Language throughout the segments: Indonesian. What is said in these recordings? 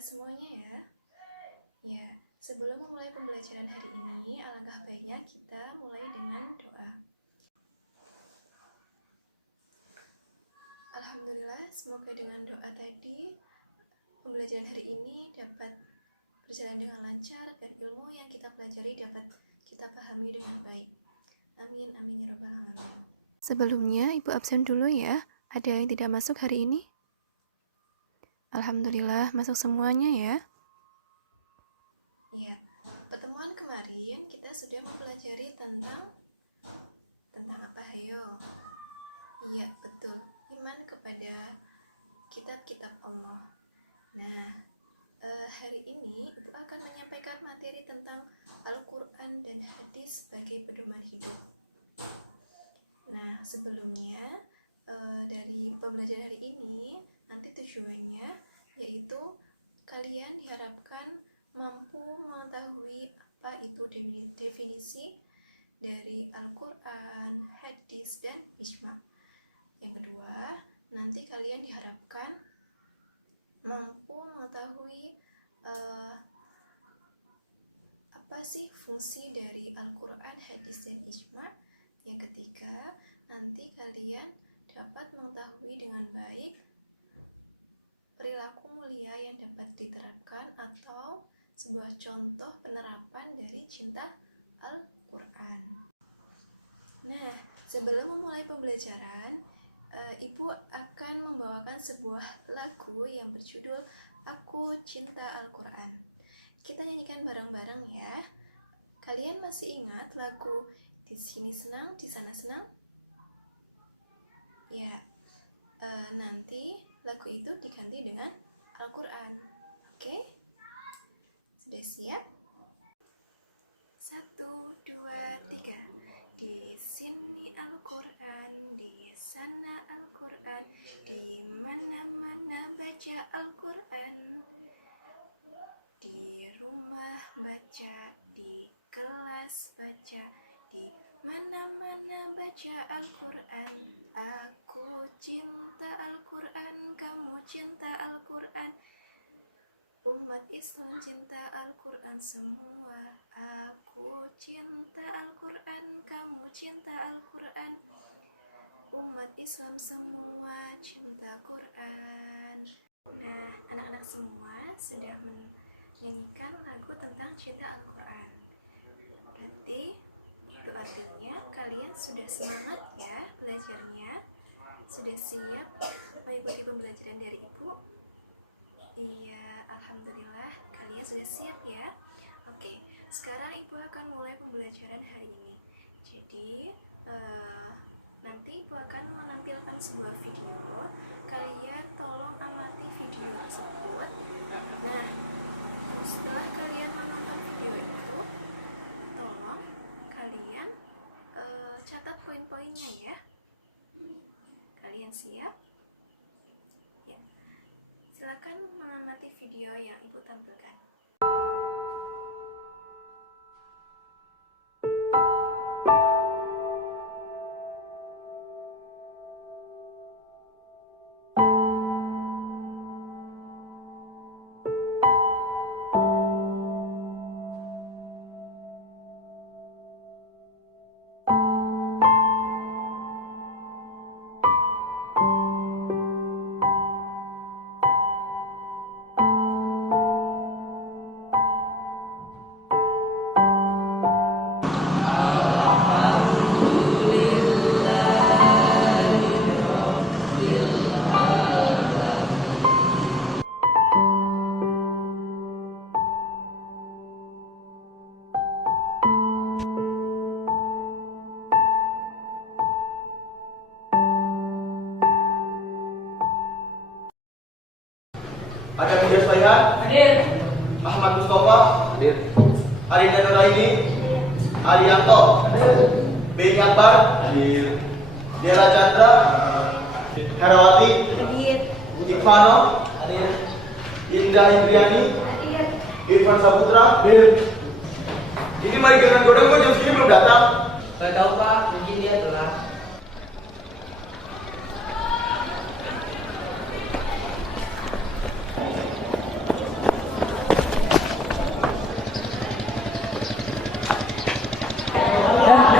semuanya ya. Ya, sebelum memulai pembelajaran hari ini, alangkah baiknya kita mulai dengan doa. Alhamdulillah, semoga dengan doa tadi pembelajaran hari ini dapat berjalan dengan lancar dan ilmu yang kita pelajari dapat kita pahami dengan baik. Amin, amin ya rabbal alamin. Sebelumnya, Ibu absen dulu ya. Ada yang tidak masuk hari ini? Alhamdulillah, masuk semuanya ya. Ya, pertemuan kemarin kita sudah mempelajari tentang apa, hayo? Iya, betul. Iman kepada kitab-kitab Allah. Nah, hari ini Ibu akan menyampaikan materi tentang Al-Quran dan hadis sebagai pedoman hidup. Nah, sebelumnya dari pembelajaran hari ini, nanti tujuannya yaitu kalian diharapkan mampu mengetahui apa itu definisi dari Al-Quran, hadis, dan ijma. Yang kedua, nanti kalian diharapkan mampu mengetahui apa sih fungsi dari Al-Quran, hadis, dan ijma. Yang ketiga, nanti kalian dapat mengetahui dengan baik perilaku mulia yang dapat diterapkan atau sebuah contoh penerapan dari cinta Al-Quran. Nah, sebelum memulai pembelajaran, Ibu akan membawakan sebuah lagu yang berjudul Aku Cinta Al-Quran. Kita nyanyikan bareng-bareng ya. Kalian masih ingat lagu Di Sini Senang, Di Sana Senang? Ya, nanti lagu itu diganti dengan Al-Quran. Oke? Sudah siap? 1, 2, 3. Di sini Al-Quran, di sana Al-Quran, di mana-mana baca Al-Quran. Di rumah baca, di kelas baca, di mana-mana baca Al-Quran. Aku cinta Al-Quran, kamu cinta Al-Quran. Umat Islam cinta Al-Quran semua. Aku cinta Al-Quran, kamu cinta Al-Quran. Umat Islam semua cinta Quran. Nah, anak-anak semua sudah menyanyikan lagu tentang cinta Al-Quran. Berarti itu artinya kalian sudah semangat ya belajarnya. Sudah siap mengikuti pembelajaran dari Ibu? Iya, alhamdulillah kalian sudah siap ya. Oke, sekarang Ibu akan mulai pembelajaran hari ini. Jadi nanti Ibu akan menampilkan sebuah video. Kalian tolong amati video tersebut. Nah, setelah kalian menonton video itu, tolong kalian catat poin-poinnya ya. Kalian siap? Ya. Silakan mengamati video yang Ibu tampilkan. Ada Buya Sulaiman? Hadir. Ahmad Mustafa? Hadir. Arinda Nuraini? Arianto? Hadir. Beni Akbar? Hadir. Dela Chandra? Herawati? Hadir. Ikfano? Hadir. Indah Indriani? Hadir. Irfan Saputra? Hadir. Ini mari dengan godong jam segini belum datang? Gak tahu Pak, mungkin dia telat.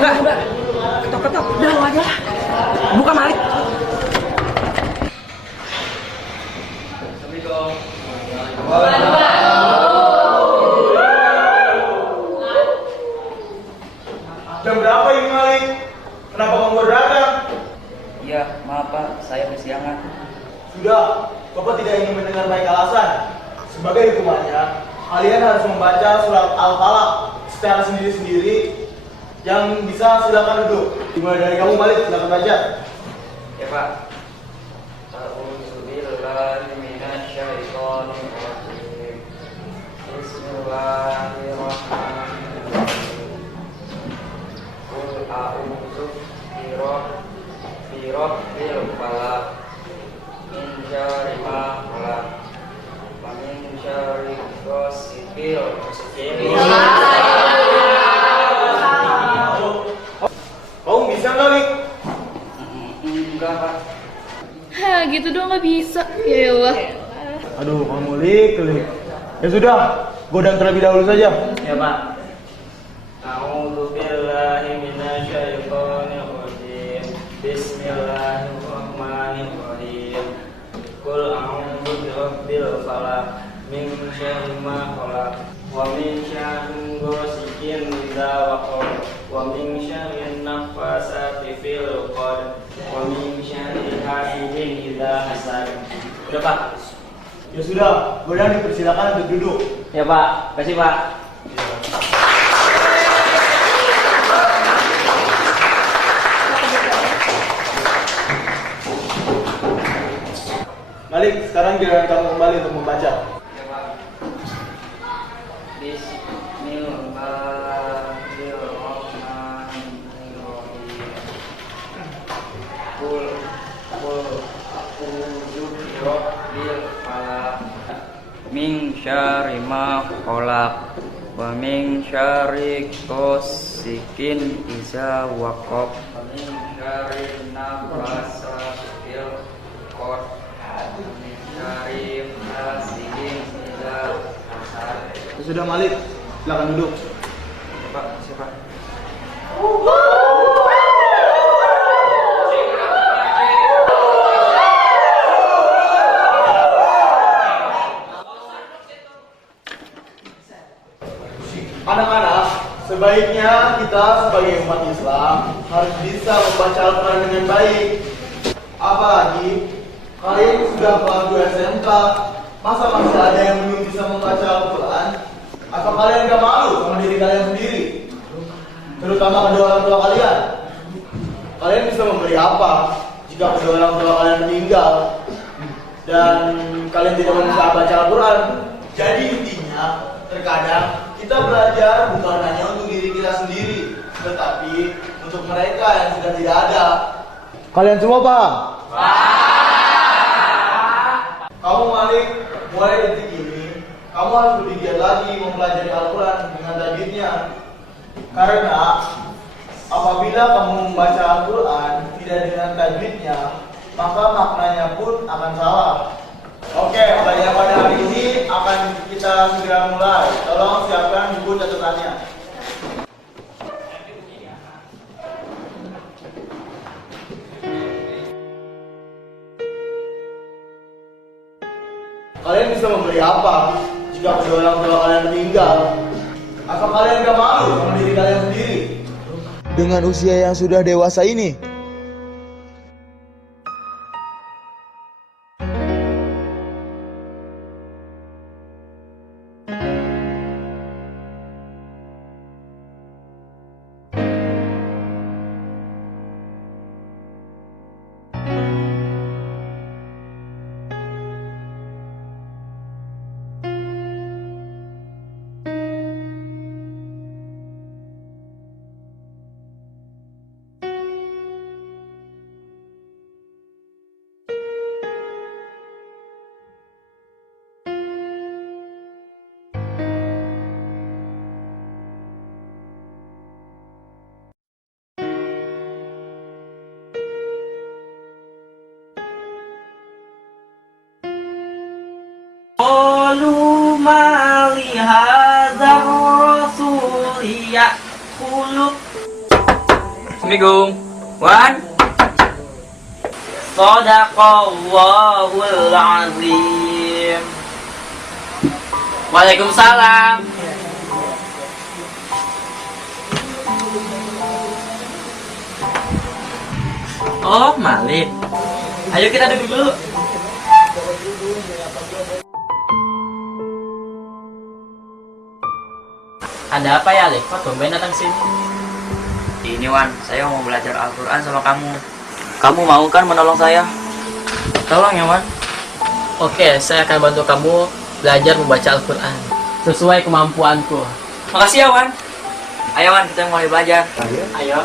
Udah. Ketok. Udah lu aja. Buka Malik. Jam berapa ini Malik? Kenapa kamu baru datang? Iya, maaf Pak, saya kesiangan. Sudah, Bapak tidak ingin mendengar baik alasan. Sebagai hukumannya, kalian harus membaca surat Al-Falaq secara sendiri-sendiri. Yang bisa silakan duduk. Dimulai dari kamu Malik, silakan baca. Ya Pak. A'udzubillahi minasyaitonirrajim. Bismillahirrahmanirrahim. Qul a'udzu birabbil falaq min syarri ma khalaq wa min syarri ghasiqin Kamu bisa nggak, Lik? Enggak Pak. Hah, gitu doang nggak bisa. Ya Allah. Aduh, kamu Lik. Ya sudah, godang terlebih dahulu saja. Ya Pak. A'udzu billahi minasyaitonir rajim. Bismillahirrahmanirrahim. Qul a'udzu birabbil falaq min syarri ma khalaq wa min syarri ghasiqin idza waqab wa min syarri nafasati fil 'uqad wa min syarri hasidin idza hasad. Udah Pak. Ya sudah, godang dipersilakan untuk duduk. Ya Pak, kasih Pak. Malik, sekarang giliran kamu kembali untuk membaca. Ya Pak. Bismillahirrahmanirrahim. Qul a'udzu birabbil falaq min syarri ma khalaq wa min syarri ghasiqin idza waqab wa min syarri nafasati fil 'uqad wa min syarri hasidin idza hasad. Ya sudah Malik, silakan duduk. Pak, siapa? Anak-anak, sebaiknya kita sebagai umat Islam harus bisa membaca Al-Quran dengan baik. Apalagi kalian sudah kelas 2 SMK, masa masih ada yang belum bisa membaca Al-Quran? Apa kalian gak malu sama diri kalian sendiri? Terutama kedua orang tua kalian. Kalian bisa memberi apa jika kedua orang tua kalian meninggal dan kalian tidak bisa baca Al-Quran? Jadi intinya, terkadang kita belajar bukan hanya untuk diri kita sendiri, tetapi untuk mereka yang sudah tidak ada. Kalian semua paham? Kamu Malik, mulai detik ini, kamu harus lebih giat lagi mempelajari Al-Quran dengan tajwidnya. Karena apabila kamu membaca Al-Quran tidak dengan tajwidnya, maka maknanya pun akan salah. Oke, pada hari ini akan kita segera mulai. Tolong siapkan buku catatannya. Kalian bisa memberi apa jika kedua orang tua kalian meninggal? Apa kalian gak malu sama diri kalian sendiri? Dengan usia yang sudah dewasa ini, Assalamualaikum. Wan. Shadaqallahul azim. Waalaikumsalam. Oh, Malik. Ayo kita duduk dulu. Ada apa ya, Alif? Kok tumben datang sini? Ini Wan, saya mau belajar Al-Quran sama kamu. Kamu mau kan menolong saya? Tolong ya, Wan. Oke, saya akan bantu kamu belajar membaca Al-Quran sesuai kemampuanku. Makasih ya Wan. Ayo Wan, kita mulai belajar. Ayo.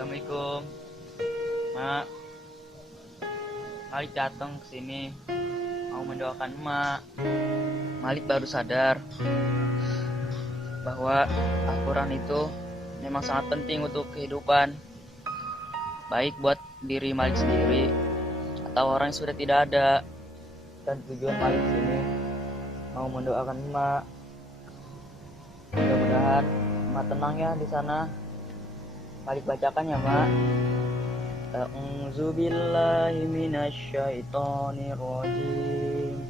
Assalamualaikum. Mak, Malik datang ke sini mau mendoakan Mak. Malik baru sadar bahwa Al-Quran itu memang sangat penting untuk kehidupan, baik buat diri Malik sendiri atau orang yang sudah tidak ada. Dan tujuan Malik sini mau mendoakan Mak. Mudah-mudahan Mak tenang ya di sana. Malik bacakan ya Mak. A'udzu billahi minasyaitonir rajim.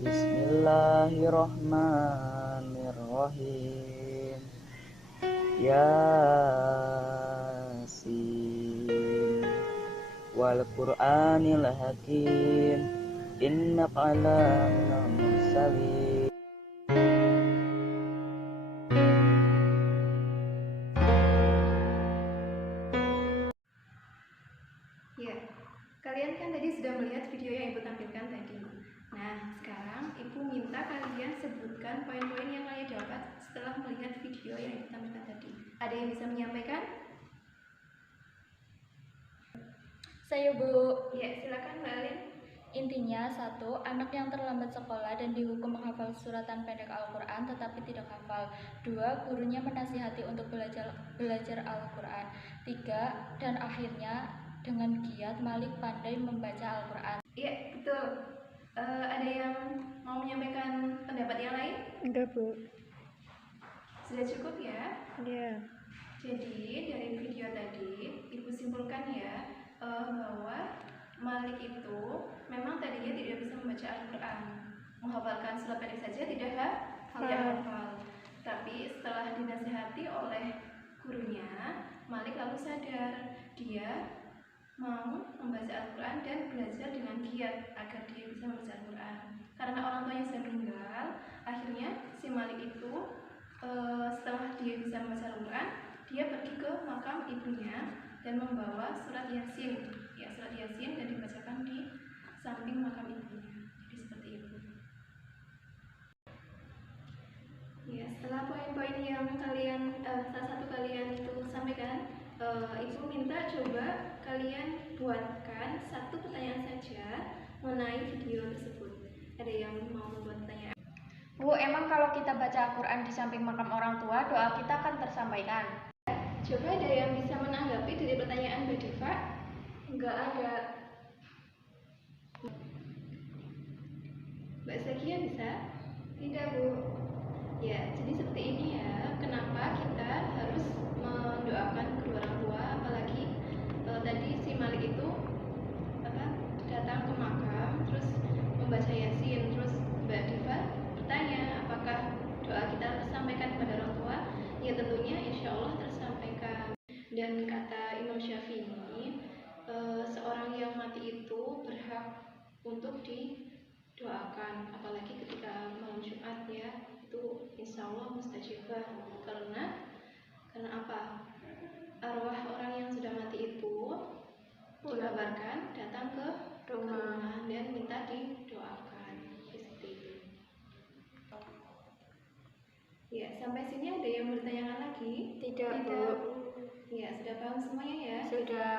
Bismillahirrahmanirrahim. Yasin wal Qur'anil hakim. Innaka laminal mursalin. Ya, kalian kan tadi sudah melihat video yang Ibu tampilkan tadi. Nah, sekarang Ibu minta kalian sebutkan poin-poin yang kalian dapat setelah melihat video yang Ibu tampilkan tadi. Ada yang bisa menyampaikan? Saya, Bu. Ya, silakan Mbak Alin. Intinya, 1. Anak yang terlambat sekolah dan dihukum menghafal suratan pendek Al-Quran tetapi tidak hafal. 2. Gurunya menasihati untuk belajar Al-Quran. 3. Dan akhirnya, dengan giat Malik pandai membaca Al-Quran. Iya, betul. Ada yang mau menyampaikan pendapat yang lain? Enggak, Bu. Sudah cukup ya? Iya. Jadi dari video tadi Ibu simpulkan ya bahwa Malik itu memang tadinya tidak bisa membaca Al-Quran, menghafalkan surat pendek saja tidak hafal. Tapi setelah dinasihati oleh gurunya, Malik lalu sadar dia mau membaca Al-Quran dan belajar dengan giat agar dia bisa membaca Al-Quran. Karena orang tuanya sudah meninggal, akhirnya si Malik itu setelah dia bisa membaca Al-Quran, dia pergi ke makam ibunya dan membawa surat Yasin, surat Yasin, dan dibacakan di samping makam ibunya. Jadi seperti itu. Ya, setelah poin-poin yang salah satu kalian itu sampaikan, Ibu minta coba kalian buatkan satu pertanyaan saja mengenai video tersebut. Ada yang mau membuat pertanyaan? Bu, emang kalau kita baca Al-Quran di samping makam orang tua, doa kita akan tersampaikan? Coba ada yang bisa menanggapi dari pertanyaan Mbak Diva? Enggak ada. Mbak Zakia bisa? Tidak, Bu. Ya, jadi seperti ini ya. Kenapa kita harus mendoakan kedua orang tua, apalagi tadi si Malik itu datang ke makam, terus membaca Yasin, terus Mbak Diva bertanya, apakah doa kita tersampaikan kepada orang tua? Ya tentunya insya Allah tersampaikan. Dan kata Imam Syafi'i, seorang yang mati itu berhak untuk didoakan, apalagi ketika malam Jumat ya, itu insya Allah mustajabah. Karena apa? Arwah orang yang sudah mati itu dikabarkan datang ke rumah dan minta didoakan. Seperti itu. Ya, sampai sini ada yang bertanyakan lagi? Tidak, Bu. Ya, sudah paham semuanya ya? Sudah.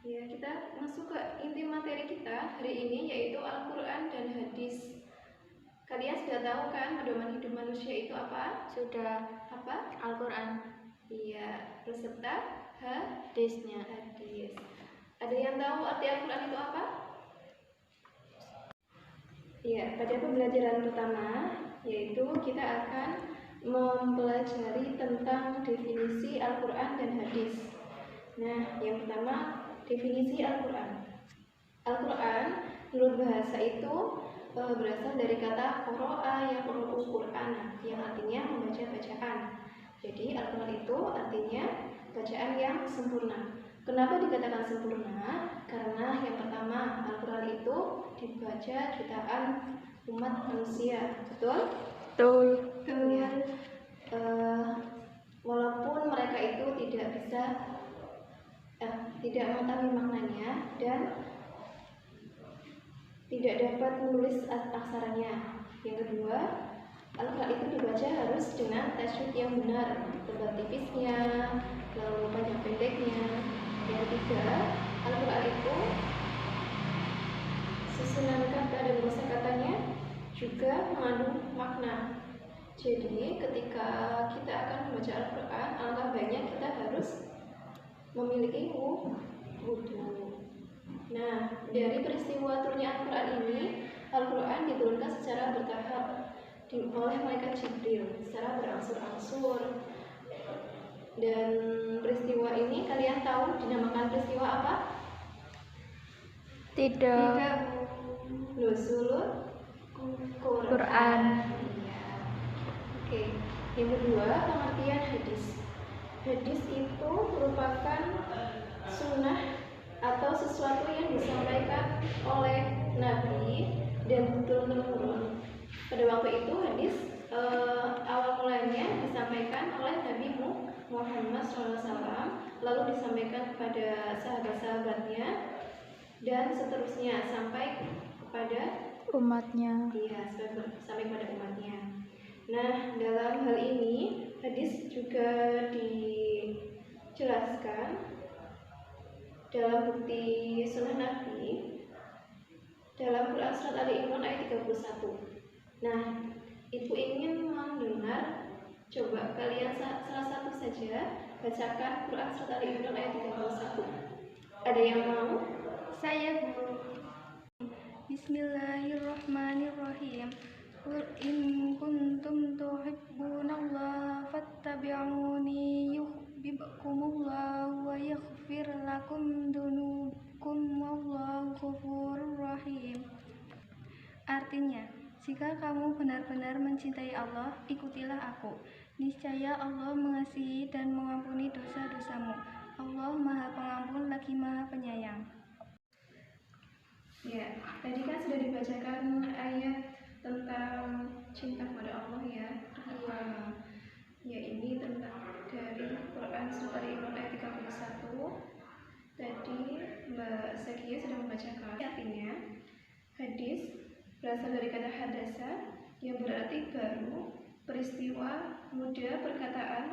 Ya, kita masuk ke inti materi kita hari ini, yaitu Al-Quran dan hadis. Kalian sudah tahu kan pedoman hidup manusia itu apa? Sudah. Apa? Al-Quran. Iya, beserta hadisnya. Hadis. Ada yang tahu arti Al-Quran itu apa? Iya, pada pembelajaran pertama, yaitu kita akan mempelajari tentang definisi Al-Quran dan hadis. Nah, yang pertama, definisi Al-Quran. Al-Quran menurut bahasa itu berasal dari kata qara'a yaqra'u Qur'ana, yang artinya membaca bacaan. Jadi Al-Quran itu artinya bacaan yang sempurna. Kenapa dikatakan sempurna? Karena yang pertama, Al-Quran itu dibaca jutaan umat manusia. Betul? Betul. Ya. Walaupun mereka itu tidak mengetahui maknanya dan tidak dapat menulis aksaranya. Yang kedua, Al-Quran itu dibaca harus dengan tajwid yang benar, tebal tipisnya, lalu panjang pendeknya. Yang ketiga, Al-Quran itu susunan kata dan kosakatanya juga mengandung makna. Jadi ketika kita akan membaca Al-Quran, alangkah baiknya kita harus memiliki wudu. Nah, dari peristiwa turunnya Al-Quran ini, Al-Quran diturunkan secara bertahap oleh malaikat Jibril secara berangsur-angsur. Dan peristiwa ini kalian tahu dinamakan peristiwa apa? Tidak. Nuzulul Quran. Ya. Oke. Yang kedua, pengertian hadis. Hadis itu merupakan sunnah atau sesuatu yang disampaikan oleh Nabi dan turun-temurun. Pada waktu itu hadis awal mulanya disampaikan oleh Nabi Muhammad SAW, lalu disampaikan kepada sahabat-sahabatnya dan seterusnya sampai kepada umatnya. Iya, sampai kepada umatnya. Nah, dalam hal ini hadis juga dijelaskan dalam bukti sunnah Nabi dalam Quran Surat Ali Imran ayat 31. Nah, Ibu ingin mendengar, coba kalian salah satu saja bacakan Quran Surat Ali Imran ayat 31. Ada yang mau? Saya, Bu. Bismillahirrahmanirrahim. Qul in kuntum tuhibbunallaha fattabi'uni yuhibbukumullahu wa yaghfir lakum dzunubakum wallahu ghafurur rahim. Artinya, jika kamu benar-benar mencintai Allah, ikutilah aku. Niscaya Allah mengasihi dan mengampuni dosa-dosamu. Allah Maha Pengampun lagi Maha Penyayang. Ya, tadi kan sudah dibacakan ayat tentang cinta kepada Allah ya. Ya, ini tentang dari Quran Surat Ali Imran ayat 31. Tadi Mbak Zakia sudah membacakan. Artinya, hadis berasal dari kata hadasa yang berarti baru, peristiwa, muda, perkataan,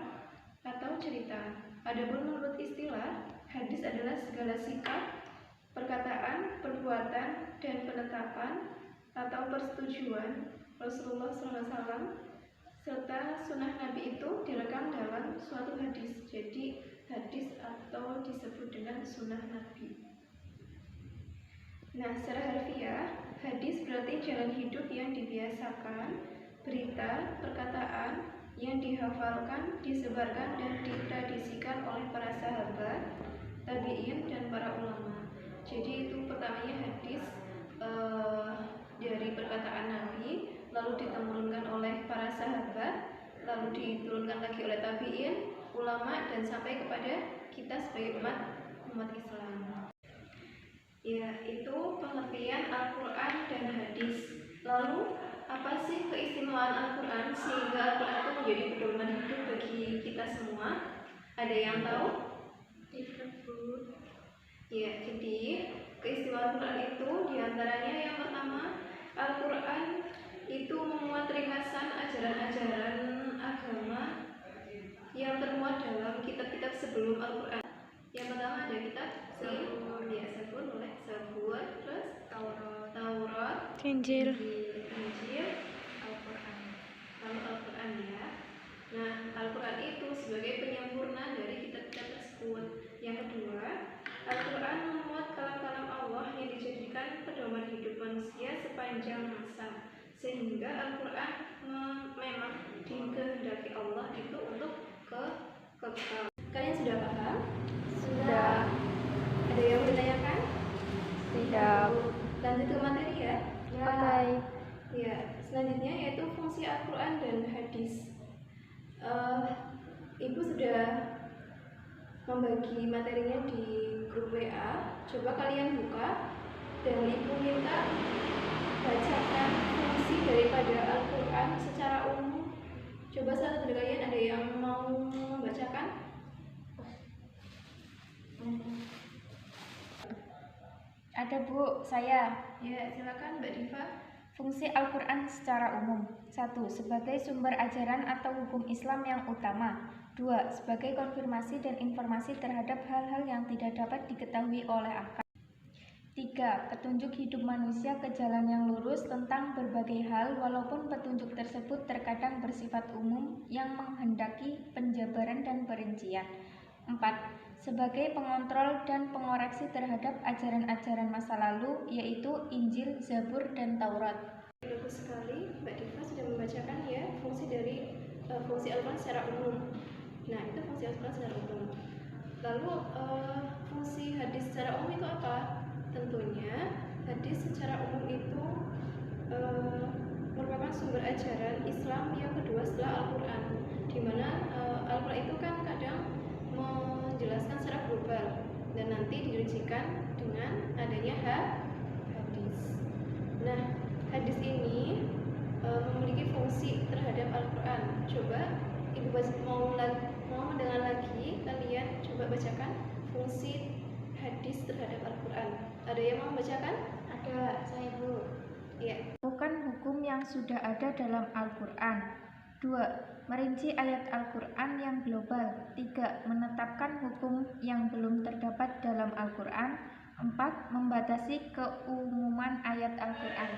atau cerita. Adapun menurut istilah, hadis adalah segala sikap, perkataan, perbuatan, dan penetapan atau persetujuan Rasulullah SAW serta sunnah Nabi itu direkam dalam suatu hadis. Jadi hadis atau disebut dengan sunnah Nabi. Nah, secara harfiah hadis berarti jalan hidup yang dibiasakan, berita, perkataan yang dihafalkan, disebarkan, dan ditradisikan oleh para sahabat, tabi'in, dan para ulama. Jadi itu pertamanya hadis dari perkataan Nabi, lalu ditemurunkan oleh para sahabat, lalu diturunkan lagi oleh tabi'in, ulama, dan sampai kepada kita sebagai umat Islam. Ya, itu pengertian Al-Quran dan hadis. Lalu apa sih keistimewaan Al-Quran sehingga Al-Quran itu menjadi pedoman hidup bagi kita semua? Ada yang tahu? Ya, jadi keistimewaan Al-Quran itu diantaranya yang pertama, Al-Quran itu memuat ringkasan ajaran-ajaran agama yang termuat dalam kitab-kitab sebelum Al-Quran. Yang pertama ada kitab Zabur, terus Taurat, Injil, Al-Quran. Lalu Al-Quran ya. Nah, Al-Quran itu sebagai penyempurna dari kitab-kitab tersebut. Yang kedua, Al-Quran memuat kalam-kalam Allah yang dijadikan pedoman hidup manusia sepanjang masa, sehingga Al-Quran memang dikehendaki Allah itu untuk kekal. Kalian sudah paham? Sudah. Ada yang bertanyakan? Tidak. Lanjut ke materi ya. Oke. Ya, selanjutnya yaitu fungsi Al-Quran dan hadis. Ibu sudah membagi materinya di grup WA. Coba kalian buka dan Ibu minta bacakan fungsi daripada Al-Quran secara umum. Coba salah satu dari kalian ada yang mau membacakan? Ada Bu, saya. Ya, silakan Mbak Diva. Fungsi Al-Quran secara umum. 1. Sebagai sumber ajaran atau hukum Islam yang utama. 2. Sebagai konfirmasi dan informasi terhadap hal-hal yang tidak dapat diketahui oleh akal. 3. Petunjuk hidup manusia ke jalan yang lurus tentang berbagai hal, walaupun petunjuk tersebut terkadang bersifat umum yang menghendaki penjabaran dan perincian. 4. Sebagai pengontrol dan pengoreksi terhadap ajaran-ajaran masa lalu, yaitu Injil, Zabur, dan Taurat. Bagus sekali, Mbak Diva sudah membacakan ya fungsi dari fungsi Al-Quran secara umum. Nah, itu fungsi Al-Quran secara umum. Lalu fungsi hadis secara umum itu apa? Tentunya hadis secara umum itu merupakan sumber ajaran Islam yang kedua setelah Al-Quran, di mana Al-Quran itu kan kadang menjelaskan secara global dan nanti dirincikan dengan adanya hadis. Nah, hadis ini memiliki fungsi terhadap Al-Quran. Coba Ibu mau mendengar lagi, kalian coba bacakan fungsi hadis terhadap Al-Quran. Ada yang mau bacakan? Ada, saya Bu. Ya. Bukan hukum yang sudah ada dalam Al-Quran. 2. Merinci ayat Al-Quran yang global. 3. Menetapkan hukum yang belum terdapat dalam Al-Quran. 4. Membatasi keumuman ayat Al-Quran.